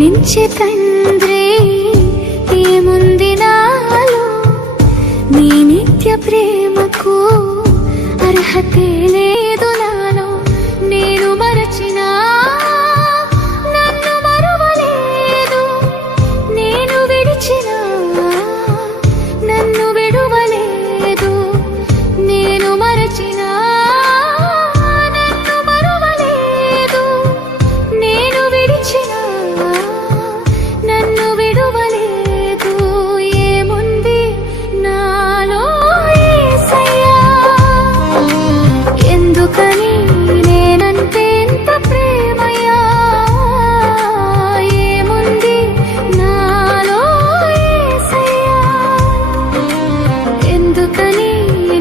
ప్రేమించే తండ్రి ఏముంది నాలో, నీ నిత్య ప్రేమకు అర్హతే లేదు నాలో. నేను మరచినా నన్ను మరువలేదు, నేను విడిచినా నన్ను విడువలేదు. నేను మరచినా నన్ను మరువలేదు, నేను విడిచినా నన్ను విడువలేదు. ఏముంది నాలో యేసయ్యా, ఎందుకని నేనంటే ఎంత ప్రేమయ్యా. ఏముంది నాలో యేసయ్యా, ఎందుకని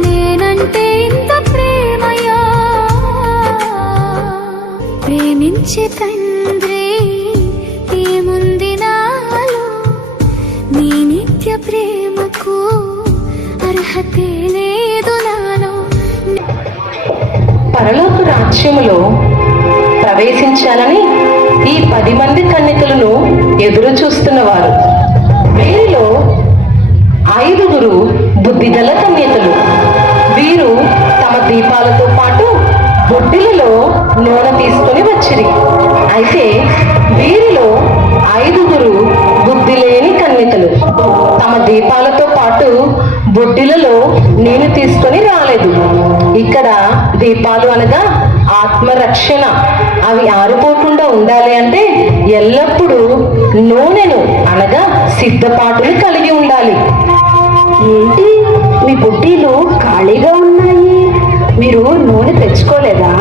నేనంటే ఇంత ప్రేమయ్యా. ప్రేమించే తండ్రి ఏముంది నాలో, నీ నిత్య ప్రేమకు అర్హతే లేదు నాలో. పరలోక రాజ్యములో ప్రవేశించాలని ఈ 10 మంది కన్యకలను ఎదురు చూస్తున్నవారు. వీరిలో 5 బుద్ధిగల కన్యకలు. వీరు తమ దీపాలతో పాటు బొడ్డిలలో నూనె తీసుకొని వచ్చిరి. అయితే వీరిలో 5 బుద్ధి లేని కన్యకలు తమ దీపాలతో పాటు బొడ్డిలలో నీళ్లు తీసుకొని రాలేదు. ఇక్కడ దీపాలు అనగా ఆత్మరక్షణ. అవి ఆరిపోకుండా ఉండాలి అంటే ఎల్లప్పుడూ నూనెను అనగా సిద్ధపాటుని కలిగి ఉండాలి. ఏంటి మీ బుడ్డీలు ఖాళీగా ఉన్నాయి, మీరు నూనె తెచ్చుకోలేదా?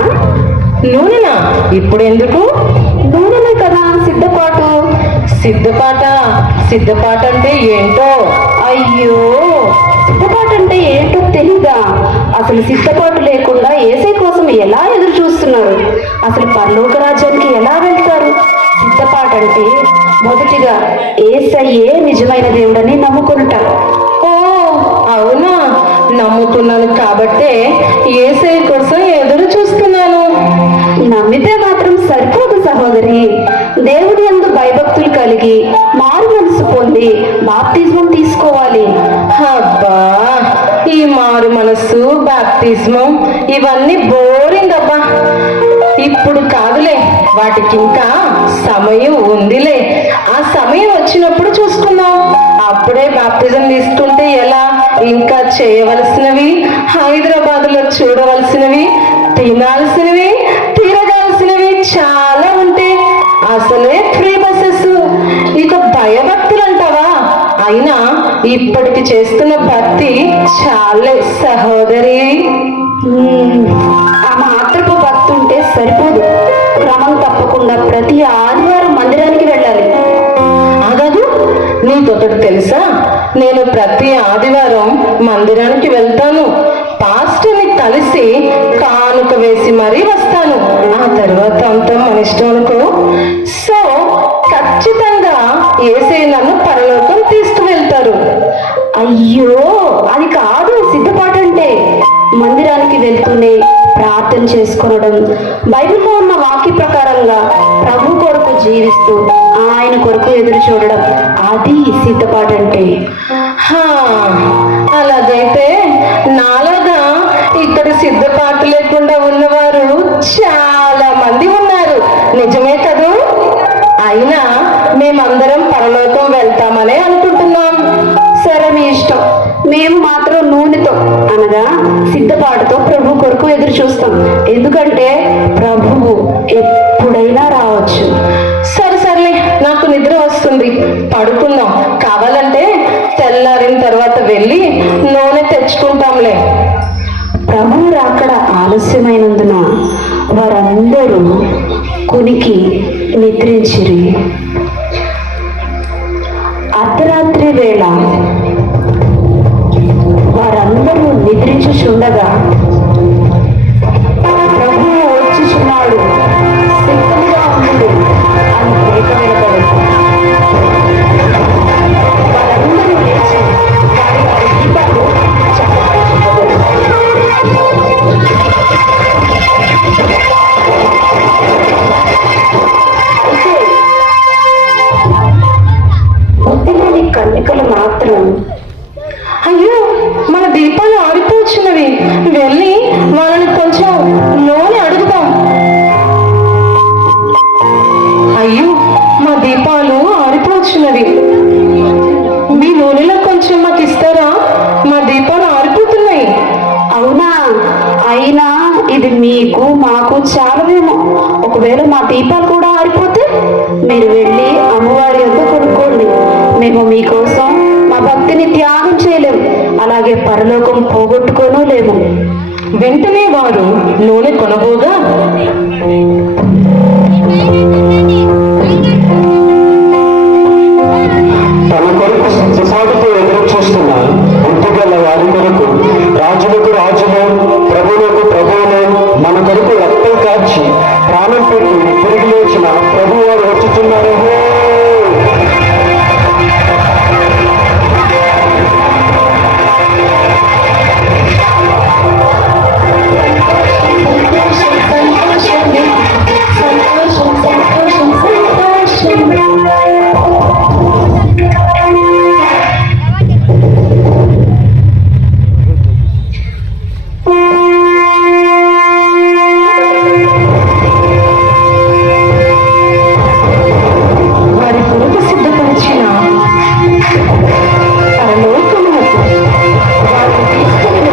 నూనెనా? ఇప్పుడెందుకు? నూనెనే కదా సిద్ధపాటు. సిద్ధపాట అంటే ఏంటో? అయ్యో, సిద్ధపాటు అంటే ఏంటో తెలీదా? అసలు సిద్ధపాటు లేకుండా యేసయ్య కోసం ఎలా ఎదురు చూస్తున్నారు? అసలు పరలోక రాజ్యానికి ఎలా వెళ్తారు? సిద్ధపాటు అంటే మొదటిగా యేసయ్యే నిజమైన దేవుడని నమ్ముకుంటారు. ఓ అవునా, నమ్ముతున్నాను కాబట్టే యేసయ్య కోసం ఎదురు చూస్తున్నాను. నమ్మితే మాత్రం సరిపోదు సహోదరి. దేవుడి యందు భయభక్తులు కలిగి మారు మనసు పొంది బాప్తిజం తీసుకోవాలి. అబ్బా, ఈ మారు మనసు, బాప్తిజం ఇవన్నీ బోరింగ్ అబ్బా. ఇప్పుడు కాదులే, వాటికి ఇంకా సమయం ఉందిలే. ఆ సమయం వచ్చినప్పుడు చూసుకుందాం. అప్పుడే బాప్తిజం తీసుకుంటే ఎలా? ఇంకా చేయవలసినవి, హైదరాబాద్లో చూడవలసినవి, తినాల్సినవి, తిరగాల్సినవి చాలా ఉంటాయి. అసలే ఫ్రీ బస్సెస్, ఇక భయభక్తులు అంటావా? అయినా ఇప్పటికి చేస్తున్న భక్తి చాలే సహోదరి. ఆ మాత్రపు భక్తి ఉంటే సరిపోదు. క్రమం తప్పకుండా ప్రతి ఆదివారం మందిరానికి వెళ్ళాలి. ఆగాదు, నీకొకటి తెలుసా? నేను ప్రతి ఆదివారం మందిరానికి వెళ్తాను. పాస్టర్ని కలిసి కానుక వేసి మరీ వస్తాను. ఆ తర్వాత అంతా మన ఇష్టం అనుకో. సో ఖచ్చితంగా యేసయ్య నన్ను పరలోకం తీసుకువెళ్తారు. అయ్యో, అది కాదు సిద్ధపాటు అంటే. మందిరానికి వెళ్తూనే ప్రార్థన చేసుకోవడం, బైబిల్లో ఉన్న వాక్య ప్రకారంగా ప్రభు కొరకు జీవిస్తూ ఆయన కొరకు ఎదురు చూడడం, అది సిద్ధపాటు అంటే. అలాగైతే నాలాగా ఇక్కడ సిద్ధపాటు లేకుండా ఉన్నవారు చాలా మంది ఉన్నారు. నిజమే కదూ? అయినా మేమందరం పరలోకం వెళ్తామనే అనుకుంటున్నాం. సరే, మీ ఇష్టం. మేము మాత్రం నూనెతో అనగా సిద్ధపాటుతో ప్రభు కొరకు ఎదురు చూస్తాం. ఎందుకంటే ప్రభువు ఎప్పుడైనా రావచ్చు. సరే, నాకు నిద్ర వస్తుంది, పడుకుందాం. కావాలంటే తెల్లారిన తర్వాత వెళ్ళి నూనె తెచ్చుకుంటాంలే. ప్రభువు రాకడ ఆలస్యమైనందున వారందరూ కునికి నిద్రించిరి. అర్ధరాత్రి వేళ వారందరూ నిద్రించుచుండగా ప్రభువు వచ్చుచున్నాడు, సిద్ధంగా ఉండు అని కేక వినబడింది. వారందరూ లేచి వారి వారి దీపాలు అయితే మాత్రం. అయ్యో మన దీపాలు ఆరిపోవచ్చున్నవి, వెళ్ళి వాళ్ళని కొంచెం నూనె అడుగుదాం. అయ్యో మా దీపాలు ఆరిపోవచ్చున్నవి, మీ నూనెలో కొంచెం మాకు ఇస్తారా? మా దీపాలు ఆరిపోతున్నాయి. అవునా? అయినా ఇది మీకు మాకు చాలవేమో. ఒకవేళ మా దీపాలు కూడా ఆరిపోతే మీరు వెళ్ళి అమ్మవారి యొక్క కొనుక్కోండి. మేము మీకోసం మా భక్తిని త్యాగం చేయలేము, అలాగే పరలోకం పోగొట్టుకోను లేము. వెంటనే వారు నూనె కొనబోగా తన కొరకు సిద్ధపాటుతో ఎదురు చూస్తున్న ఇంటిగల వారి కొరకు రాజులకు రాజులు, ప్రభువులకు ప్రభువులు మన కొరకు రక్తం కార్చి ప్రాణం పెట్టి తిరిగి లేచిన ప్రభు వారు వచ్చుతున్నారు. వారి కొరకు సిద్ధపరిచిన పరలోకమునకు వారు తీసుకుని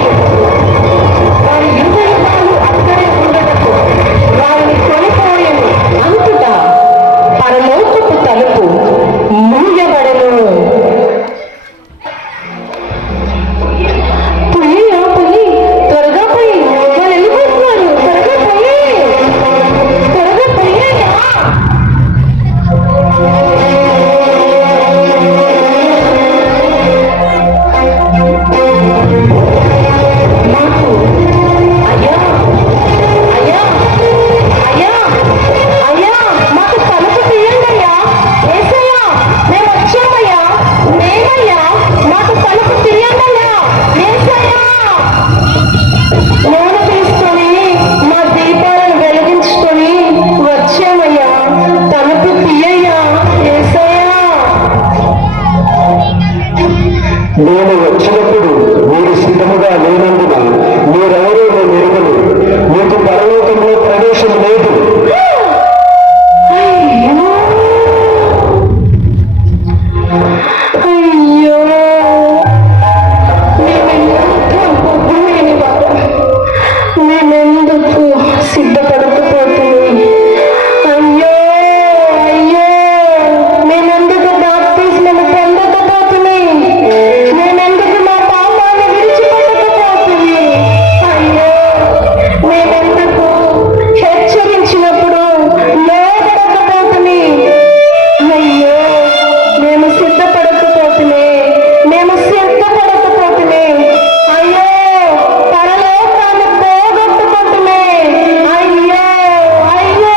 వారి యువకులు అక్కడే ఉండటకు వారిని కొనిపోయేను అంతటా పరలోకపు తలుపు మూయబడెను. పొయ్యా పొయ్యి, త్వరగా పొయ్యి, వాళ్ళు వెళ్ళిపోతున్నారు, త్వరగా పొయ్యి, త్వరగా పొయ్యా. మాకు అయ్యా అయ్యా అయ్యా అయ్యా మాకు తలుపు తీయండి అయ్యా. యేసయ్యా మేము వచ్చామయ్యా, మేమయ్యా, మాకు తలుపు తీయండి అయ్యా. యేసయ్యా నూనె తీసుకొని మా దీపాలను వెలిగించుకొని వచ్చామయ్యా, తలుపు తీయ్యా. యేసయ్యా నేను వచ్చినప్పుడు మీరు సిద్ధముగా లేనందున మీరెవరూ నేను ఎరుగను. మీకు పరలోకంలో ప్రవేశం లేదు. అయ్యో అయ్యో మేమెందుకు సిద్ధపడకపోతుంది? అయ్యో అయ్యో మేమెందుకు బాప్తిస్మము పొందకపోతుంది? మేమెందుకు మా పాపాన్ని విడిచిపెట్టకపోతుంది? అయ్యో మేమెందుకు హెచ్చరించినప్పుడు లోబడకపోతుంది? అయ్యో మేము సిద్ధపడకపోతుంది, మేము సిద్ధపడకపోతుంది. అయ్యో పరలోకాన్ని పోగొట్టుకుంటుమే. అయ్యో అయ్యో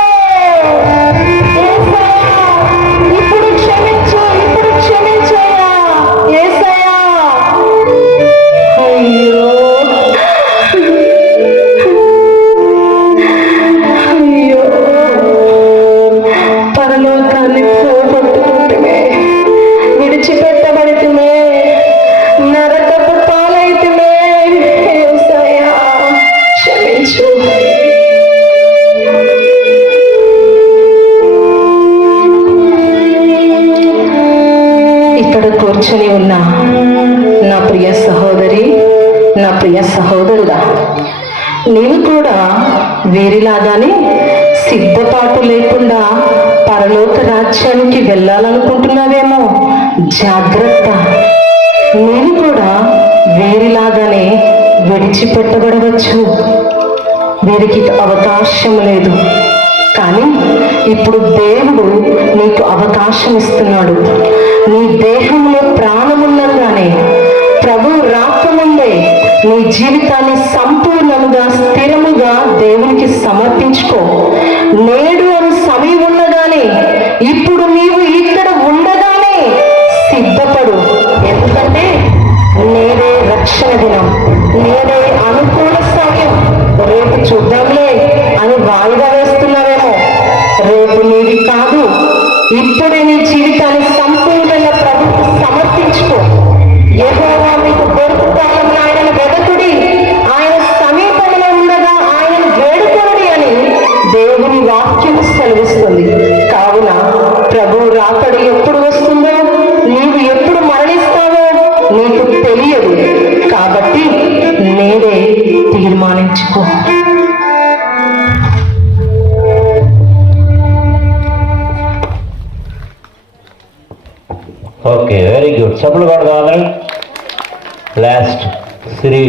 యేసయ్యా ఇప్పుడు క్షమించు, ఇప్పుడు క్షమించయ్యా. యేసయ్యా అయ్యో అయ్యో పరలోకాన్ని పోగొట్టుకుంటుమే, విడిచిపెట్టబడితుమే, నరకపు పాలైతుమే. యేసయ్యా క్షమించు. ఇక్కడ కూర్చొని ఉన్న నా ప్రియ సహోదరి, నా ప్రియ సహోదరుడా, నీవు కూడా వీరిలాగానే సిద్ధపాటు లేకుండా పరలోక రాజ్యానికి వెళ్ళాలనుకుంటున్నావేమో. జాగ్రత్త, నీవు కూడా వీరిలాగానే విడిచిపెట్టబడవచ్చు. వీరికి అవకాశం లేదు, కానీ ఇప్పుడు దేవుడు నీకు అవకాశం ఇస్తున్నాడు. నీ దేహంలో ప్రాణమున్నగానే ప్రభు రాకముందే నీ జీవితాన్ని సంపూర్ణముగా స్థిరముగా దేవునికి సమర్పించుకో. నేడు అని సమయం ఉండగానే, ఇప్పుడు నీవు ఇక్కడ ఉండగానే సిద్ధపడు. ఎందుకంటే నేడే రక్షణ దినం, నేడే అనుకూల సమయం. రేపు చూద్దాంలే అని వాయిదా వేస్తున్నావేమో. రేపు నీది కాదు, ఇప్పుడే నీ జీవితాన్ని సంపూర్ణంగా ప్రభుత్వం సమర్పించుకో. యెహోవా మీకు దొరుకు కాలంలో ఆయనను వెదకుడి, ఆయన సమీపంలో ఉండగా ఆయన వేడుకొనుడి అని దేవుని వాక్యం సెలవిస్తుంది. కావున ప్రభు రాకడ ఎప్పుడు వస్తుందో, నీవు ఎప్పుడు మరణిస్తావో నీకు తెలియదు. కాబట్టి నేనే తీర్మానించుకో. Okay, very good. చెప్పులు కొడదాం. లాస్ట్ శ్రీ